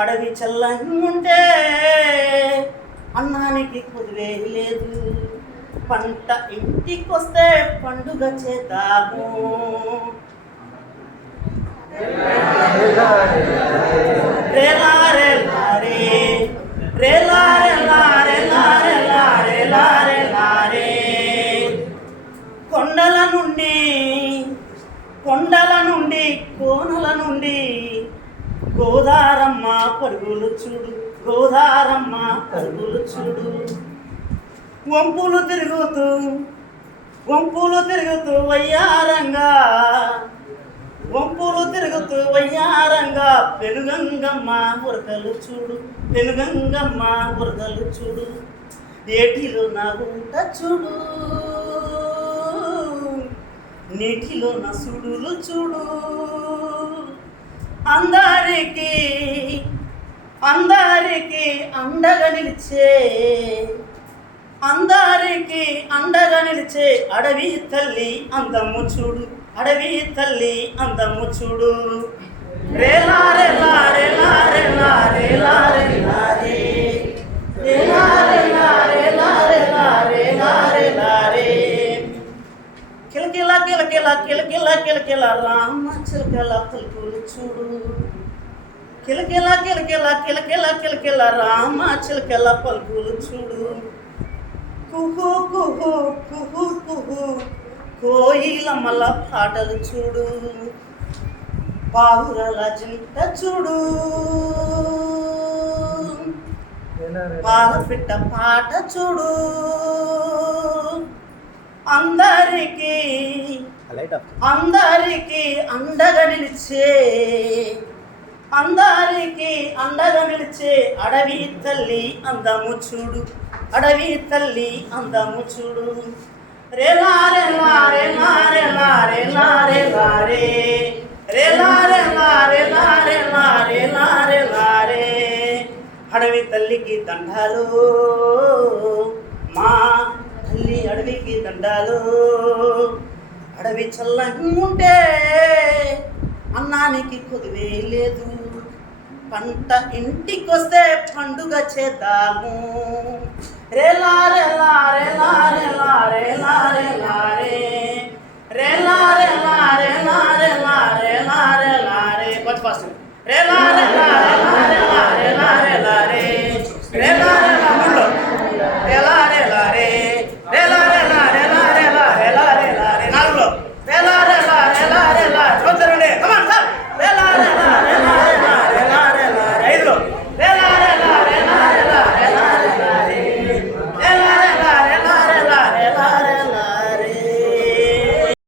అడవి చల్లంగుంటే అన్నానికి కుదివే లేదు. పంట ఇంటికొస్తే పండుగ చేద్దాము. రేలారే లారే రేలారే లారే లారే లారే లారే లారే. కొండల నుండి కోనల నుండి గోదారమ్మ పరుగులు చూడు, గోదారమ్మ పరుగులు చూడు. వంపులు తిరుగుతూ వయ్యారంగా, వంపులు తిరుగుతూ వయ్యారంగా. పెనుగంగమ్మ ఉరకలు చూడు, పెనుగంగమ్మ ఉరకలు చూడు. ఏటిలో నా గుంట చూడు, నీటిలో నా సుడులు చూడు. అందరికీ అండగా నిలిచే, అందరికీ అండగా నిలిచే అడవి తల్లి అందము చూడు, అడవి తల్లి అందము చూడు. రేలారే లారే లారే లారే లారే లారే రేలారే లారే లారే లారే లారే లారే. కిలకిల కిలకిల కిలకిల కిలకిల రామ చిలకల పలుకులు చూడు. కిలకిల కిలకిల కిలకిల కిలకిల రామ చిలకల పలుకులు చూడు. కుహు కుహు కుహు కుహు కోయిలమ్మల పాటలు చూడు. పావురాల జంట చూడు, పాలపిట్ట పాట చూడు. అందరికీ అండగా నిలిచే, అందరికీ అండగా నిలిచే అడవి తల్లి అందము చూడు, అడవి తల్లి అందము చూడు. రేలారే లారే లారే లారే లారే లారే రేలారే లారే లారే లారే లారే లారే. అడవి తల్లికి దండాలు, మా తల్లి అడవికి దండాలు. అడవి చల్లంగుంటే అన్నానికి కుదివే లేదు. పంట ఇంటికొస్తే పండుగ చేద్దాము. రేలారే లారే లారే లారే లారే లారే రేలారే లారే లారే లారే లారే లారే. కొంచెం ఫాస్ట్. రేలారే లారే